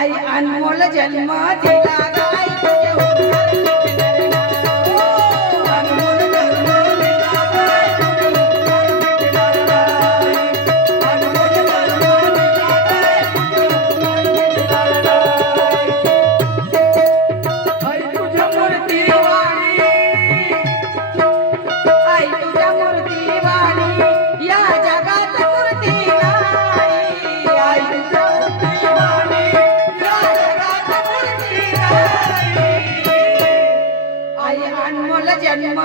आई अनमोल जन्म दिला ग आई तुझे उद्धार भेटणार ना. ओ, अनमोल जन्म दिला ग आई तुझे उद्धार भेटणार ना. अनमोल जन्म दिला ग आई तुझे उद्धार भेटणार ना. आई तुझ्या मूर्ती वाणी, आई तुझ्या मूर्ती वाणी या जगात मूर्ती नाही. आई तुझ्या मूर्ती वाणी या जगात मूर्ती नाही. आई अनमोल जन्म